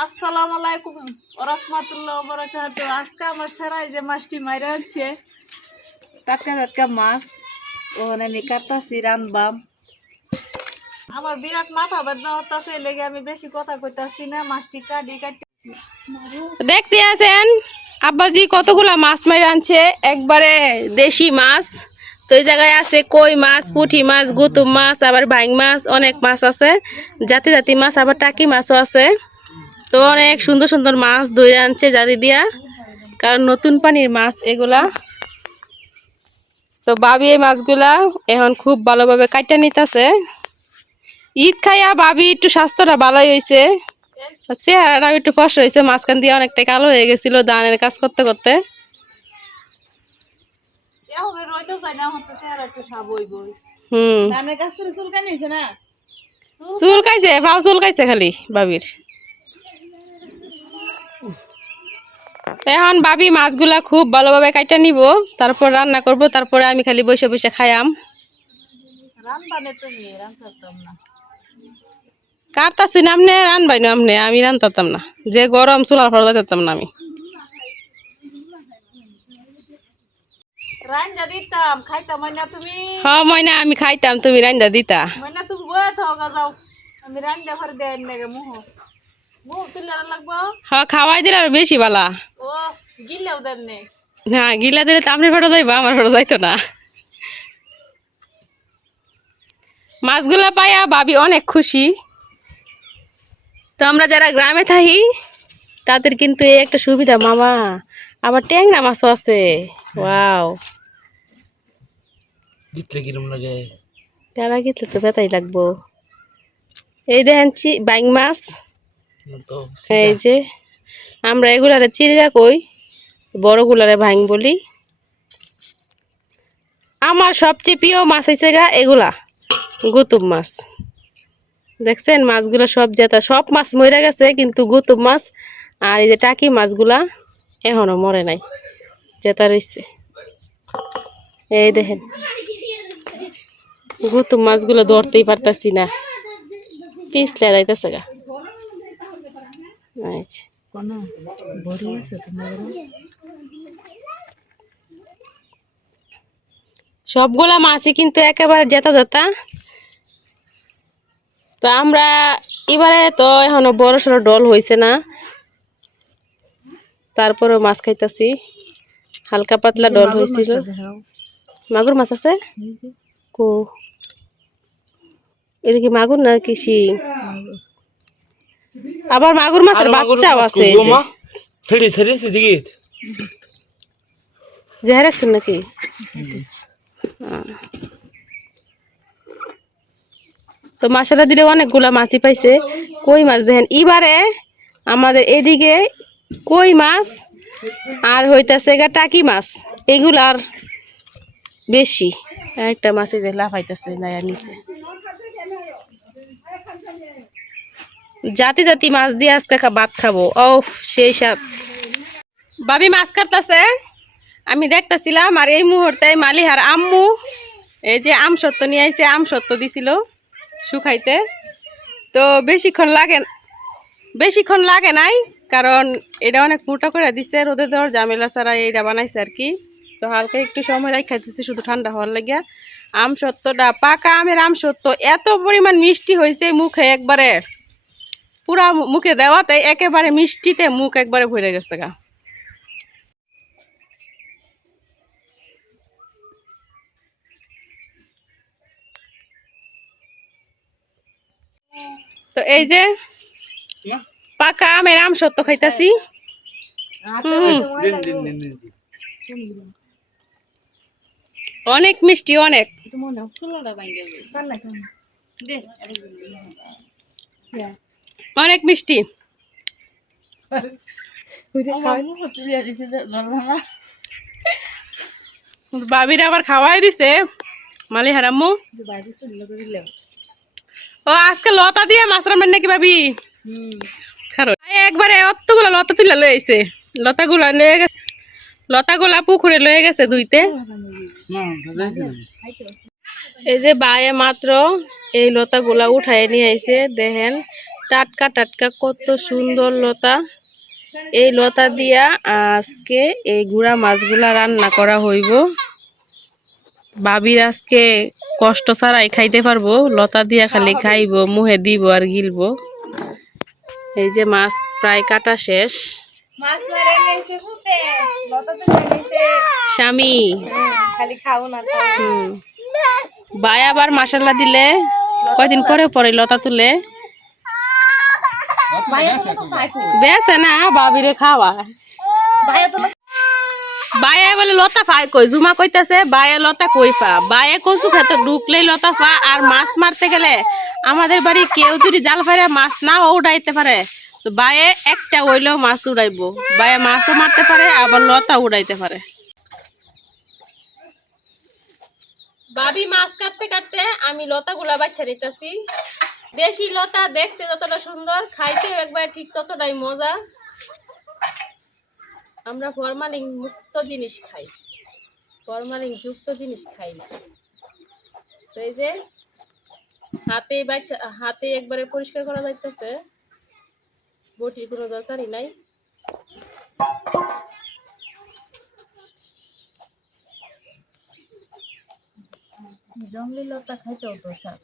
আসসালামু আলাইকুম ওয়া রাহমাতুল্লাহি ওয়া বারাকাতুহু। আজকে আমার সেরাই যে মাছটি মাইরা হচ্ছে টাটকা টাটকা মাছ। ওখানে আমি কাটতাছি রানবাম। আমার বিরাট মাথা বেদনা হতাছে, এই লেগে আমি বেশি কথা কইতাছি না। মাছটি কাটি কাটি দেখতে আছেন আব্বাজি কতগুলা মাছ মাইরা আনছে, একবারে দেশি মাছ। তো এই জায়গায় আছে কই মাছ, পুঁটি মাছ, গুতুম মাছ, আবার বাইং মাছ, অনেক মাছ আছে, জাতি জাতি মাছ, আবার টাকি মাছও আছে। তো অনেক সুন্দর সুন্দর মাছ ধরে আনছে জাতি দিয়া, কারণ নতুন পানির মাছ এগুলা। তো ভাবি এই মাছগুলা এখন খুব ভালোভাবে কাইটা নিতেছে। ঈদ খাইয়া ভাবি একটু স্বাস্থ্যটা ভালোই হয়েছে, চেহারাটা একটু ফর্সা হয়েছে, মাঝখান দিয়ে অনেকটা কালো হয়ে গেছিল ধানের কাজ করতে করতে। এখন রইতে চাই না, হতেছে আর একটু সাবই বই। ধানের কাজ করে চুলকানি হইছে না? চুলকাইছে, ভাও চুলকাইছে খালি ভাবির। এখন ভাবি মাছগুলা খুব ভালোভাবে কাইটা নিব, তারপর রান্না করব, তারপরে আমি খালি বসে বসে খাইয়াম। রানবানে তুমি রানতাম না। কাটতাছি না আমনে, রানবাই না আমনে, আমি রানতাম না। যে গরম চুলার ফল যেতাম না আমি। রাইন্দা দিতাম খাইতাম না তুমি। হ্যাঁ ময়না, আমি খাইতাম, তুমি রান্দা দিতা। মানে তুমি বয়ে থাকা যাও, আমি রাইন্দা করে দেন নাকি মুহ মুহ তুলে লাগবো। হ্যাঁ খাওয়াই দিলে আর বেশি বালা। ও গিলেও দেন নে। না গিলা দিলে তো আপনার ফটো যাইবা, আমার ফটো যাইতো না। মাছগুলা পাইয়া ভাবি অনেক খুশি। তো আমরা যারা গ্রামে থাকি তাদের কিন্তু এই একটা সুবিধা মামা, আবার ট্যাংরা মাছও আছে। ওয়াও, গিতলে কিরম লাগে? যারা গেলে তো বেতাই লাগবো। এই দেখেন বাইং মাছ, তো এই যে আমরা এগুলারে চিরগা কই, বড়গুলারে ভাইং বলি। আমার সবচেয়ে প্রিয় মাছ হয়েছে গা এগুলা গুতুম মাছ। দেখছেন মাছগুলো সব জেতা, সব মাছ মরে গেছে, কিন্তু গুতুম মাছ আর এই যে টাকি মাছগুলা এখনো মরে নাই, জেতা রয়েছে। এই দেখেন গুতুম মাছগুলো ধরতেই পারতাছি না, পিছলে যাইতেছে গা। আচ্ছা কোনো বড়ি আছে তোমার? সবগুলা মাছই কিন্তু একেবারে জেতা জেতা। তো আমরা এবারে তো এখনো বড় সড়ো ডল হয়েছে না, তারপরেও মাছ খাইতাছি। হালকা পাতলা ডল হয়েছিল। মাগুর মাছ আছে কো, এদিকে মাগুর না কি শিং, আবার মাগুর মাছের বাচ্চাও আছে। ফেড়ি ছেড়েছি দিকে যে রাখছেন নাকি? তো মাসালা দিলে অনেকগুলা মাছই পাইছে। কই মাছ দেখেন এবারে আমাদের এদিকে কই মাছ আর হইতাছে গা টাকি মাছ, এগুলার বেশি। একটা মাছে যে লাফাইতেছে নাইয়া নিচে। জাতি জাতি মাছ দিয়ে আজকে ভাত খাবো। ও সেই সাথ ভাবি মাছ কাটতেছে, আমি দেখতেছিলাম। আর এই মুহূর্তে মালিহার আম্মু এই যে আম সত্য নিয়ে আইছে, আম সত্য দিছিল শুকাইতে। তো বেশিক্ষণ লাগে নাই, কারণ এটা অনেক মোটা করে দিছে, রোদে দেওয়ার ঝামেলা ছাড়া এটা বানাইছে আর কি। তো হালকা একটু সময় রাখা দিচ্ছে শুধু ঠান্ডা হওয়ার লাগিয়া। আম সত্যটা পাকা আমের আম সত্য এত পরিমাণ মিষ্টি হয়েছে, মুখে একবারে পুরা মুখে দেওয়াতে একেবারে মিষ্টিতে মুখ একবারে ভরে গেছে গা। তো এই যে পাকা আমের আম সত্য খাইতাছি। অনেক মিষ্টি, অনেক অনেক মিষ্টি। বাবিরা আবার খাওয়াই দিছে মালিহার আম্মু। ও আজকে লতা দিয়ে মাছ রান্না নাকি ভাবি? একবারে অতগুলা লতা তুলে লয়ে আইছে। লতাগুলা পুকুরে লয়ে গেছে ধুইতে। এই যে বায়ে মাত্র এই লতাগুলা উঠায় নিয়ে আইছে, দেখেন টাটকা টাটকা কত সুন্দর লতা। এই লতা দিয়া আজকে এই গুড়া মাছগুলা রান্না করা হইব। বাবির আজকে কষ্ট ছাড়াই খাইতে পারবো, লতা দিয়া খালি খাইবো, মুহে দিব আর গিলবো। এই যে মাছ প্রায় কাটা শেষ। মাছ মারে নেছে ফুটে লতা তো নেছে স্বামী খালি খাও না খাও ভাই আবার মাসাল্লা দিলে কয়দিন পরে পরে লতা তুলে ভাইয়া তো ফাই কো বেছে না বাবিরে খাওয়া। ভাইয়া তো বায়ে বলে লতা পায় কই, জুমা কইতাছে বায়ে লতা কই পা, বায়ে কচু খেতে ঢুকলেই লতা পা। আর মাছ মারতে গেলে আমাদের বাড়ি কেউ যদি জাল ফেলে মাছ নাও উড়াইতে পারে, তো বায়ে একটা হইলেও মাছ উড়াইবো। বায়ে মাছও মারতে পারে আবার লতা উড়াইতে পারে। বাবি মাছ কাটতে কাটতে আমি লতাগুলা বাচ্চা নিতেছি। দেশি লতা দেখতে যতটা সুন্দর, খাইতেও একবার ঠিক ততটাই মজা। আমরা ফরমালিন মুক্ত জিনিস খাই, ফরমালিন যুক্ত জিনিস খাই না। তো এই যে হাতে একবারে পরিষ্কার করা যাইতেছে, বটির কোনো দরকারই নাই। জঙ্গলি লতা খাইতেও তো স্বাদ।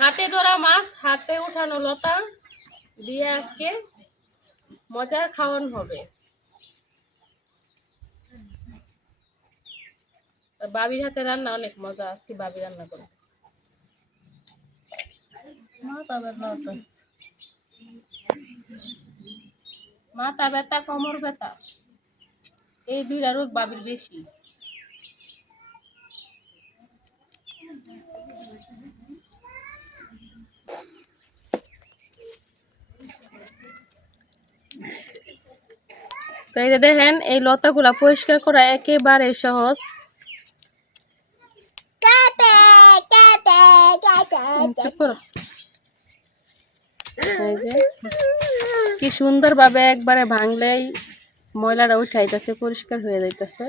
হাতে ধরা মাছ, হাতে উঠানো লতা দিয়ে আজকে মজার খাওয়ান হবে। বাবির হাতে রান্না অনেক মজা, আজকে বাবি রান্না করবে। মাথা ব্যথা, কোমর ব্যথা, এই দুইটা রোগ বাবির বেশি। তো এই যে দেখেন, এই লতাগুলা পরিষ্কার করা একেবারে সহজ। চুপ করো। এই যে কি সুন্দর ভাবে একবারে ভাঙলেই ময়লাটা উঠাইতেছে, পরিষ্কার হয়ে যাইতেছে।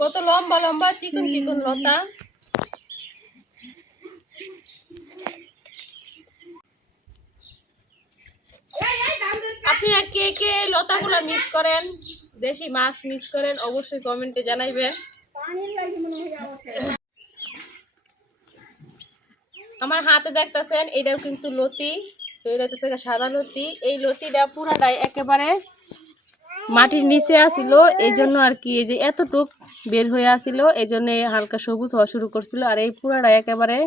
কত লম্বা লম্বা চিকন চিকন লতা। আপনারা কে কে লতাগুলা মিস করেন, দেশি মাছ মিস করেন, অবশ্যই কমেন্টে জানাইবেন। আমার হাতে দেখতেছেন এটাও কিন্তু লতি, তো এটা হচ্ছে সাদা লতি। এই লতিটা পুরাটাই একেবারে মাটির নিচে আসিল, এই জন্য আর কি এই যে এতটুক বের হয়ে আসিল, এই জন্য হালকা সবুজ হওয়া শুরু করছিল। আর এই পুরাটা একেবারে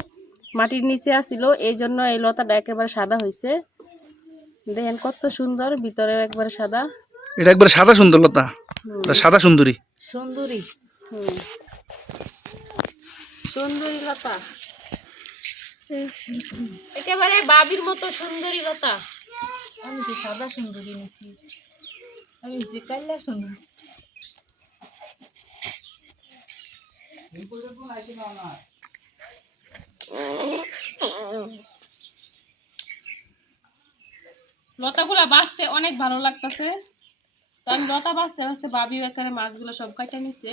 মাটির নিচে আসিল, এই জন্য এই লতাটা একেবারে সাদা হয়েছে। দেখেন কত সুন্দর, ভিতরে একবারে সাদা। এটা একবারে সাদা সুন্দর লতা, সাদা সুন্দরী সুন্দরী। সুন্দরী লতা, একেবারে বাবির মতো সুন্দরী লতা। আমি কি সাদা সুন্দরী নাকি? আমি যে কাল্লা সুন্দর। লতাগুলা বাঁচতে অনেক ভালো লাগতেছে। তো আমি লতা বাঁচতে বাঁচতে বাবি এখানে মাছগুলো সব কাটা নিছে।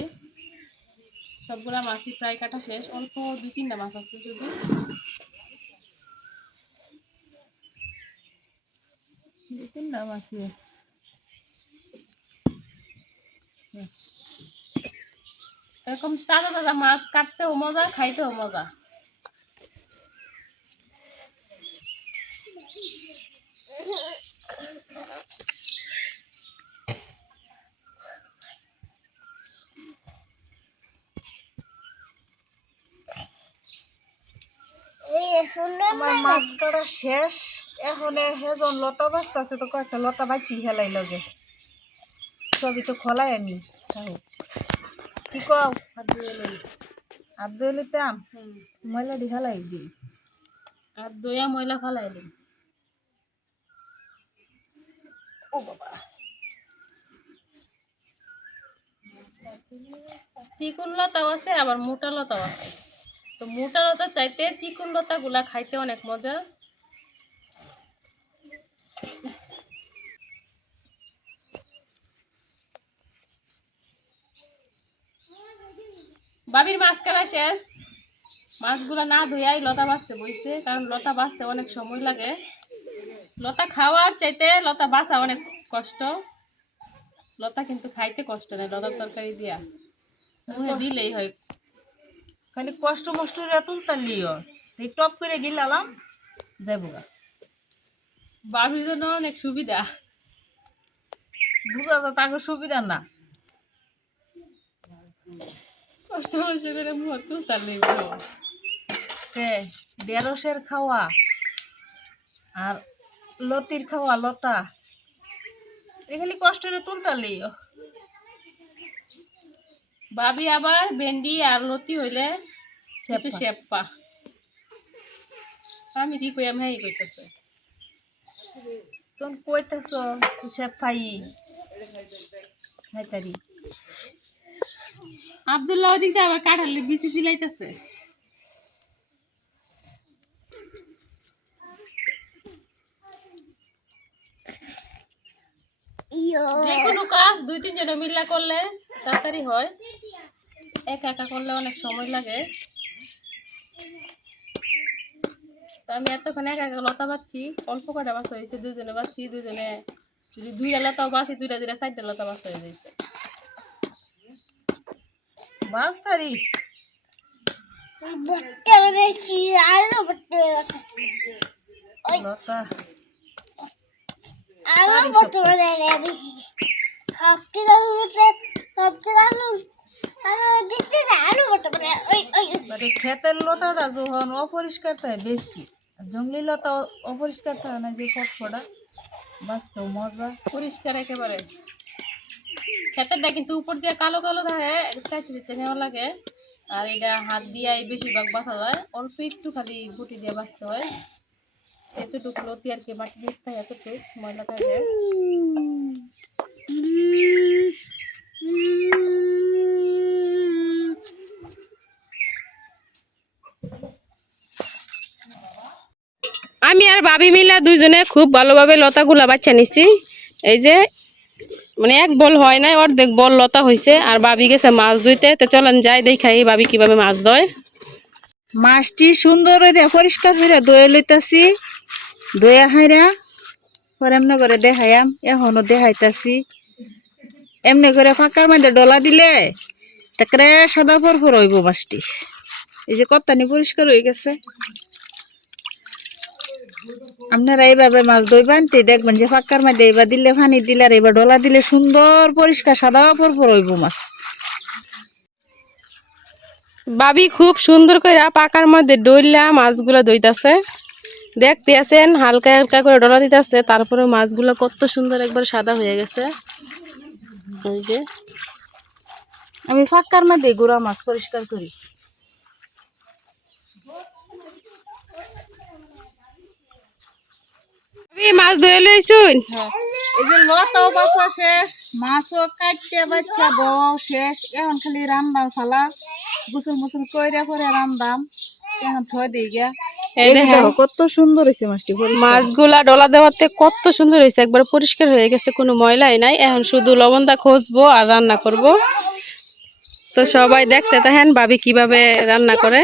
সবগুলা মাছই প্রায় কাটা শেষ, অল্প 2-3টা মাছ আছে শুধু। নাম আছে। এরকম তাজা তাজা মাছ কাটতেও মজা, খাইতেও মজা। আমার মাছ কাটা শেষ, এখন হেজন লতা বাঁচতেছে, তো কয়েকটা লতা বাঁচি হেলাই লগে সবই তো খোলাই আমি খাও। কি কও? আর দুই লিতাম ময়লা দি হেলাই দিই। আর দইয়া ময়লা ফালাই দিন। চিকন লতাও আছে আবার মোটা লতাও আছে। তো মোটা লতা চাইতে চিকন লতা গুলা খাইতে অনেক মজা। বাবির মাছ খেলা শেষ, মাছগুলা না ধুয়াই লতা বাছতে বইছে, কারণ লতা বাছতে অনেক সময় লাগে। লতা খাওয়ার চাইতে লতা বাছা অনেক কষ্ট। লতা কিন্তু খাইতে কষ্ট নেই, লতার তরকারি দিয়া মুখে দিলেই হয়। খালি কষ্ট মষ্ট তুলতালিও এই টপ করে গিলালাম যাবো গা। বাবির জন্য অনেক সুবিধা। বুঝা তো তাকে সুবিধা না। কষ্ট মষ্ট করে মুখ তুলতালি ঢেঁড়সের খাওয়া আর লতির খাওয়া লতা এখানে কষ্ট করে তুলতালিও। বাবি আবার ভেন্ডি আর লতি হইলে একটু শেপা। আমি কি কই আমি হ্যাঁ কইতেছে তুমি কইতেছ সে পাই খাইতারি। আব্দুল্লাহ ওদিক দিয়ে আবার কাঁঠালের বিচি সিলাইতেছে। যে কোনো কাজ 2-3 জনে মিল্লা করলে তাড়াতাড়ি হয়, একা একা করলে অনেক সময় লাগে। তো আমি এতক্ষণ একা একা লতা বাচ্ছি, অল্প কটা বাচ্চা হয়েছে, 2 জনে বাচ্ছি, 2 জনে যদি 2টা লতাও বাঁচি 2টা 4টা লতা বাচ্চা হয়ে যাইছে। বাস্তারি লতা ক্ষেতের লতাটা যখন অপরিষ্কার থাকে বেশি, জঙ্গলি লতা অপরিষ্কার থাকে না, যে ফটফটা বাঁচতেও মজা। পরিষ্কার একেবারে। ক্ষেতেরটা কিন্তু উপর দিয়ে কালো কালো থাকে, চাইছে নেওয়া লাগে। আর এটা হাত দিয়ে বেশিরভাগ বাঁচা যায়, অল্প একটু খালি গুটি দিয়ে বাঁচতে হয়। এতটুকু লতি আর কি মাটি দিতে হয়, এতটুকু ময়লা থাকে। আমি আর ভাবি মিলা 2 জনে খুব ভালোভাবে লতাগুলা বাচ্চা নিছি। এই যে মানে এক বল হয় নাই, অর্ধেক বল লতা হয়েছে। আর ভাবি গেছে মাছ ধুইতে, তো চলেন যাই দেখাই ভাবি কিভাবে মাছ ধয়। মাছটি সুন্দর পরিষ্কার করে ধুয়ে লইতাছি, ধুয়ে হাইরা পরে এমনি করে দেখাইয়াম। এখনো দেখাইতাছি এমনি করে ফাঁকার মধ্যে ডলা দিলে তাকে সাদা ফরফর হইব মাছটি। এই যে কত্তানি পরিষ্কার হয়ে গেছে। আপনারা এইভাবে মাছ ধরবেন, তো দেখবেন যে ফাঁকার মধ্যে এবার দিলে পানি দিলে আর এবার ডলা দিলে সুন্দর পরিষ্কার সাদা ফরফর হইব মাছ। ভাবি খুব সুন্দর করে পাকার মধ্যে ডইলা মাছগুলো ধুইতাছে, দেখতে আছেন হালকা হালকা করে ডলা দিতেছে। তারপরে মাছগুলো কত সুন্দর একবার সাদা হয়ে গেছে। এই যে আমি ফাঁকার মধ্যে গুড়া মাছ পরিষ্কার করি। মাছ ধুয়ে লইছুন। এই যে লতাও বাছা শেষ, মাছও কাটতে বাচ্চা ধোয়াও শেষ। এখন খালি রান্নার ফালা, গুসল মুসল কইরা পরে রান্দাম। এখন থয়ে দিই গিয়া। এই দেখো কত সুন্দর হয়েছে মাছটি। মাছগুলা ডলা দেওয়াতে কত সুন্দর হয়েছে, একবার পরিষ্কার হয়ে গেছে, কোনো ময়লাই নাই। এখন শুধু লবণটা খুঁজবো আর রান্না করব। তো সবাই দেখতে থাকেন ভাবি কিভাবে রান্না করে।